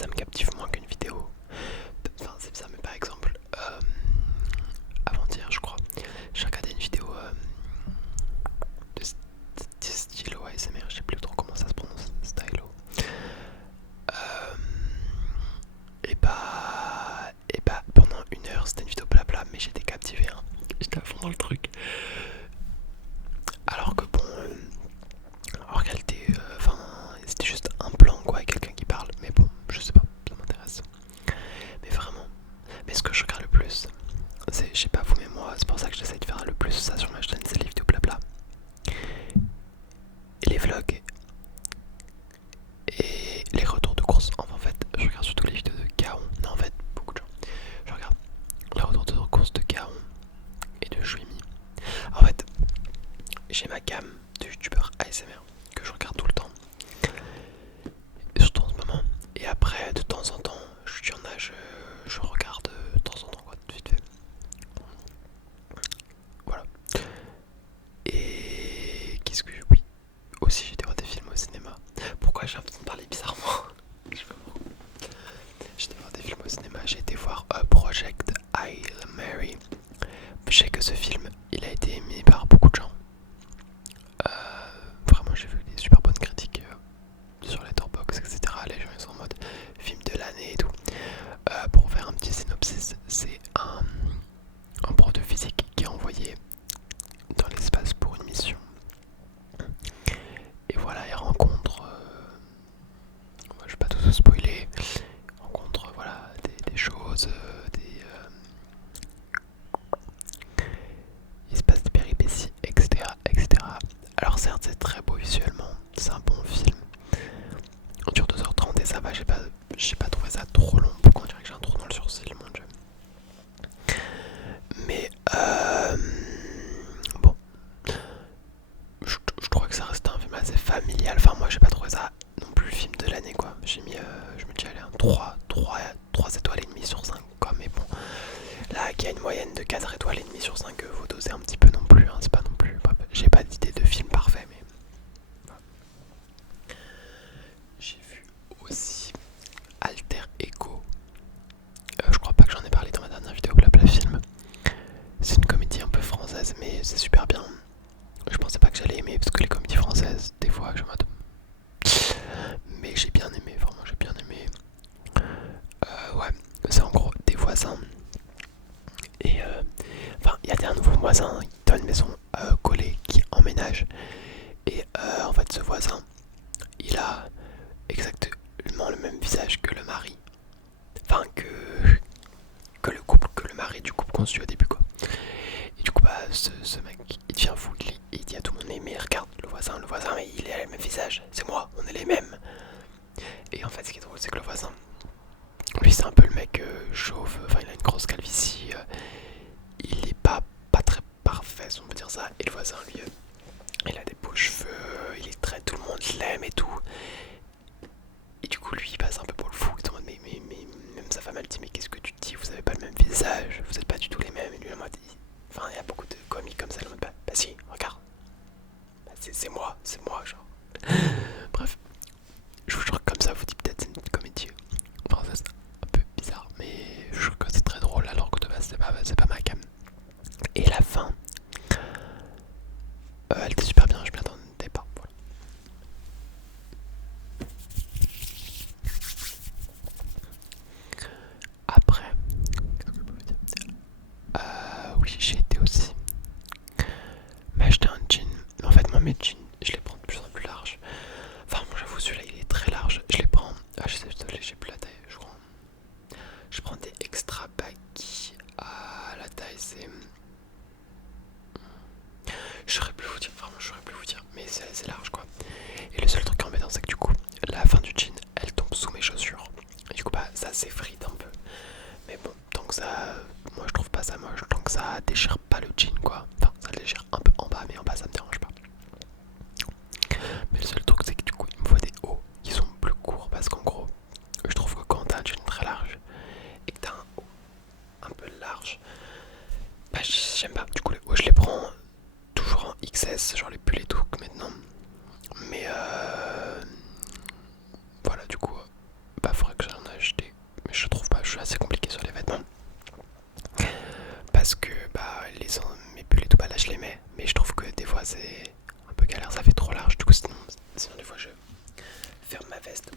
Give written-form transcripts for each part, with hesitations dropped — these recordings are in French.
ça me captive moins qu'une vidéo. Enfin, c'est ça, mais par exemple, avant-hier, je crois, j'ai regardé une vidéo de Stylo ASMR, je sais plus trop comment ça se prononce, Stylo. Euh, et bah, pendant 1 heure, c'était une vidéo blabla, mais j'étais captivé, hein. J'étais à fond dans le truc. Alors que bon, en réalité, c'était juste un plan quoi, avec quelqu'un qui parle, mais bon, je sais pas, ça m'intéresse. Mais vraiment, mais ce que je regarde le plus, c'est, je sais pas vous mais moi, c'est pour ça que j'essaie de faire le plus ça sur ma chaîne, c'est les vidéos blabla. Et les vlogs, et les retours de course. Enfin, en fait, je regarde surtout les vidéos de Gaon. Non, en fait, beaucoup de gens. Je regarde les retours de course de Gaon et de Juimi. En fait, j'ai ma gamme de youtubeurs ASMR que je regarde tout le temps, surtout en ce moment. Et après, de temps en temps, il y en a, je regarde de temps en temps, quoi, vite fait. Voilà. Et qu'est-ce que. Oui, aussi j'ai été voir des films au cinéma. Pourquoi j'ai l'impression de parler bizarrement? Je sais pas pourquoi. J'ai été voir des films au cinéma, j'ai été voir Project Hail Mary. Je sais que ce film, il a été aimé par beaucoup de gens. Vraiment, j'ai vu des super bonnes critiques sur Letterboxd, etc. Les gens ils sont en mode film de l'année et tout. Pour faire un petit synopsis, c'est un prof de physique qui est envoyé dans l'espace pour une mission. Et voilà, il rencontre, je vais pas tout spoiler, il rencontre voilà, des choses, il se passe des péripéties, etc., etc. Alors certes, c'est très beau visuellement, c'est un bon film. On dure 2h30 et ça va, j'ai pas trouvé ça trop long. Pourquoi on dirait que j'ai un trou dans le sourcil, mon dieu. Mais bon, je crois que ça reste un film assez familial. Enfin, moi j'ai pas trouvé ça non plus le film de l'année quoi. J'ai mis, je me dis, allez, un 3 étoiles et demie sur 5 quoi. Mais bon, là, qui a une moyenne de 4 étoiles et demie sur 5, faut doser un petit peu non plus. Hein, c'est pas non plus. J'ai pas d'idée de film parfait, mais. Voilà. J'ai vu aussi Alter Ego. Je crois pas que j'en ai parlé dans ma dernière vidéo Blabla Film. C'est une comédie un peu française, mais c'est super bien. Je pensais pas que j'allais aimer parce que les comédies françaises, des fois, je m'attends. Mais j'ai bien aimé, vraiment, j'ai bien aimé. Ouais, c'est en gros des voisins. Et enfin, il y a un nouveau voisin dans une maison collée qui emménage. Et en fait, ce voisin, il a exactement le même visage que le mari. Enfin, que le couple, que le mari du couple qu'on suit au début, quoi. Et du coup, bah, ce mec, il devient fou, il dit à tout le monde, mais regarde, le voisin, il a le même visage, c'est moi, on est les mêmes. Et en fait, ce qui est drôle, c'est que le voisin, lui, c'est un peu le mec chauve, enfin, il a une grosse calvitie, il est pas très parfait, si on peut dire ça. Et le voisin, lui, il a des beaux cheveux, il est très, tout le monde l'aime et tout. Et du coup, lui, il passe un peu pour le fou, il est en mode, mais même sa femme, elle dit, mais qu'est-ce que tu dis, vous avez pas le même visage, vous êtes pas du tout les mêmes. Et lui, en mode, enfin, il y a beaucoup de comiques comme ça, en mode, bah si, regarde, bah, c'est moi, genre. Bref, je vous jure que comme ça, vous dites peut-être c'est une comédie française un peu bizarre, mais je trouve que c'est très drôle alors que de base, c'est pas ma cam. Et la fin,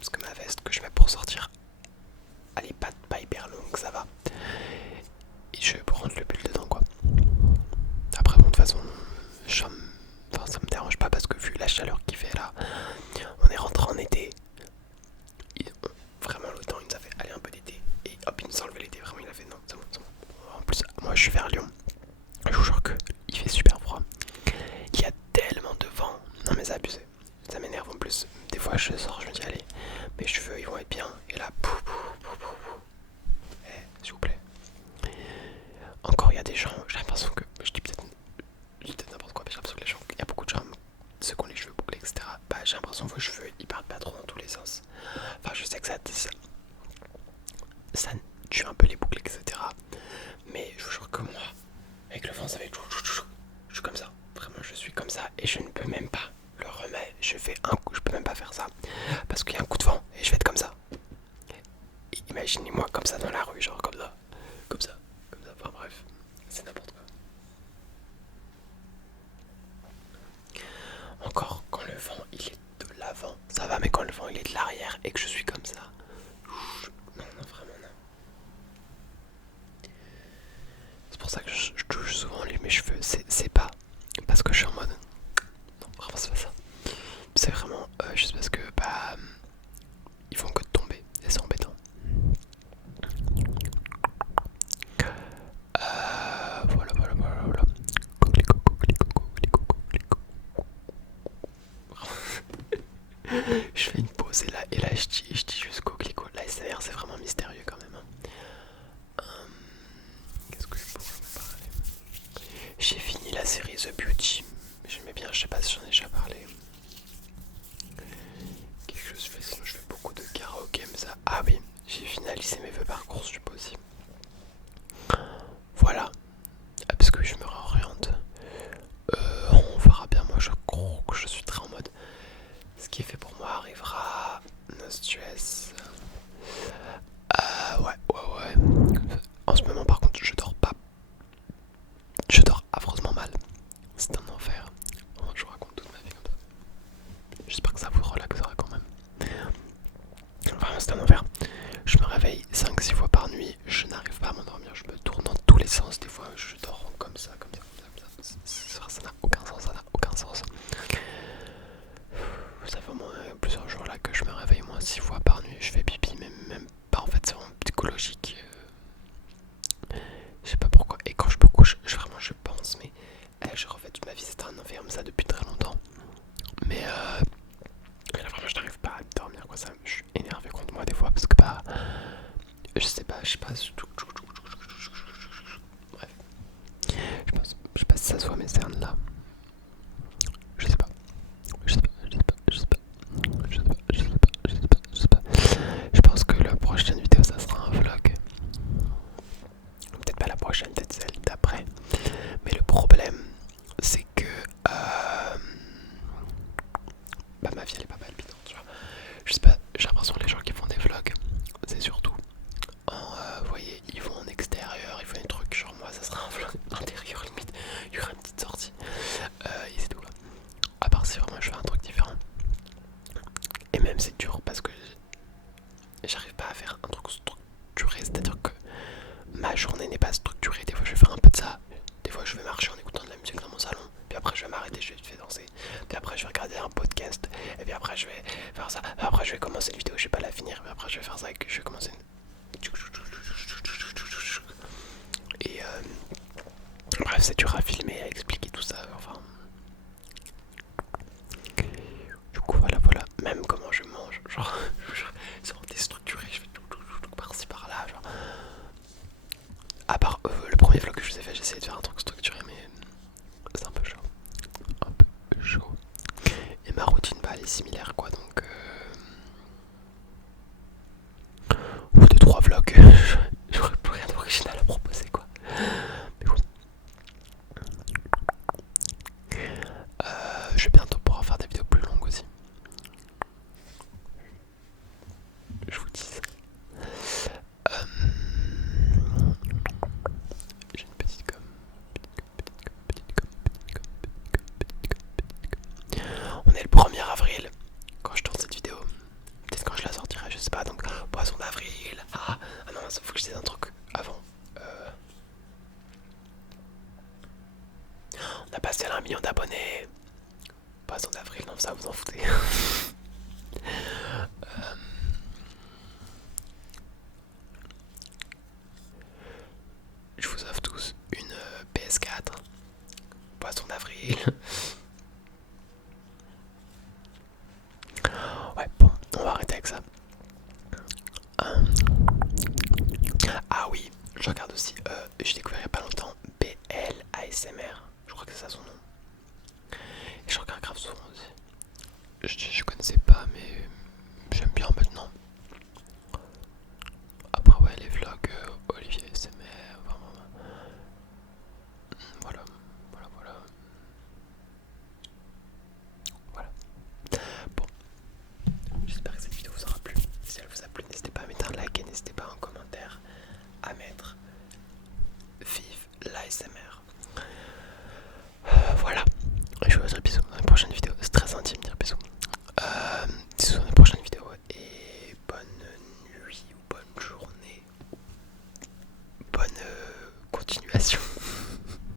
parce que ma veste que je mets pour sortir, elle est pas hyper longue, ça va. Et je peux rentrer le pull dedans quoi. Après bon de toute façon, enfin, ça me dérange pas parce que vu la chaleur qu'il fait là, on est rentré en été. Vraiment le temps il nous a fait aller un peu d'été. Et hop il nous a enlevé l'été, vraiment il a fait non, c'est bon, c'est bon. En plus moi je suis vers Lyon. Je vous jure que il fait super froid. Il y a tellement de vent. Non mais c'est abusé. Ça m'énerve en plus. Des fois je sors, je me dis allez, mes cheveux ils vont être bien. Et là, s'il vous plaît. Encore il y a des gens, j'ai l'impression que, je dis peut-être n'importe quoi, mais j'ai l'impression que les gens, il y a beaucoup de gens, ceux qui ont les cheveux bouclés, etc. Bah j'ai l'impression que vos cheveux ils partent pas trop dans tous les sens. Enfin je sais que ça tue un peu les boucles, etc. Mais je vous jure que moi, avec le vent ça fait je suis comme ça. Vraiment je suis comme ça et je ne peux même pas le remettre. Je fais un coup, je peux même pas faire ça. Parce qu'il y a un coup de vent et je vais être comme ça. Et imaginez-moi comme ça dans la rue, genre comme ça. Comme ça, enfin bref, c'est n'importe quoi. Encore quand le vent il est de l'avant, ça va, mais quand le vent il est de l'arrière et que je suis comme ça, non, vraiment non. C'est pour ça que je touche souvent mes cheveux, c'est pas parce que je suis en mode, non, vraiment c'est pas ça. C'est vraiment juste parce que bah ils font que de tomber et c'est embêtant. Voilà. Coquelicot. Je fais une pause et là je dis juste coquelicot. La SMR c'est vraiment mystérieux quand même. Qu'est-ce que je pourrais vous parler? J'ai fini la série The Beauty. J'aimais bien, je sais pas si j'en ai déjà parlé. Quelque chose je fais beaucoup de karaoké mais ça. Ah oui, j'ai finalisé mes vœux Parcoursup aussi. Voilà. Parce que je me réoriente. On verra bien, moi je crois que je suis très en mode. Ce qui est fait pour moi arrivera. No stress. Ouais. En ce moment par contre je dors pas. Je dors affreusement mal. C'est un enfer. Je vous raconte toute ma vie comme ça. J'espère que ça vous relaxera quand même. Vraiment c'est un enfer. Je me réveille 5-6 fois par nuit. Je n'arrive pas à m'endormir. Je me tourne dans tous les sens. Des fois je dors comme ça. Ça n'a aucun sens. Ça fait au moins plusieurs jours là que je me réveille moins 6 fois par nuit. Je fais pipi, mais même pas en fait, c'est vraiment psychologique. Je sais pas pourquoi. Et quand je me couche, je pense, mais je refais toute ma vie, c'est un enfer comme ça depuis très longtemps. Mais là vraiment je n'arrive pas à dormir quoi, ça. Je suis énervé contre moi des fois parce que bah je sais pas. Bref. Je sais pas si ça se voit mes cernes là. Je sais pas. Je pense que la prochaine vidéo ça sera un vlog. Peut-être pas la prochaine, peut-être celle d'après. Mais le problème c'est que bah, ma vie elle est pas palpitante, tu vois. Je sais pas, j'ai l'impression que les gens qui font des vlogs, c'est surtout vous voyez, ils vont en extérieur, ils font des trucs, genre moi ça sera un vlog intérieur limite, il y aura une petite sortie. Et c'est tout là. À part si vraiment je fais un truc différent. Et même c'est dur parce que j'arrive pas à faire un truc structuré, c'est-à-dire que ma journée n'est pas structurée. Des fois je vais faire un peu de ça, des fois je vais marcher en écoutant de la musique dans mon salon, puis après je vais m'arrêter, je vais te faire danser, puis après je vais regarder un podcast, et puis après je vais faire ça, puis après je vais commencer une vidéo, je vais pas la finir, puis après je vais faire ça et je vais commencer une... Et bref c'est dur à filmer, à expliquer tout ça, enfin... Du coup voilà, même comment je mange, genre c'est vraiment déstructuré, je fais tout par-ci par-là, genre... À part le premier vlog que je vous ai fait, j'ai essayé de faire un truc structuré mais c'est un peu chaud. Et ma routine bah elle est similaire quoi, donc au bout de 3 vlogs j'aurais plus rien d'original à proposer quoi. Mais bon. sais pas, donc poisson d'avril. Ah non, ça faut que je dise un truc avant. On a passé à 1 million d'abonnés. Poisson d'avril, non, ça vous en foutez. Je vous offre tous une PS4. Poisson d'avril. Ouais, bon, on va arrêter avec ça. Ah oui, je regarde aussi, j'ai découvert il y a pas longtemps BL ASMR. Je crois que c'est ça son nom. Et je regarde grave souvent aussi. Je connaissais pas, mais j'aime bien maintenant. Après, ouais, les vlogs Olivier ASMR. Voilà, voilà, voilà. Voilà. Bon, j'espère que cette vidéo vous aura plu. Si elle vous a plu, n'hésitez pas à mettre un like et n'hésitez pas en commentaire à mettre vive l'ASMR.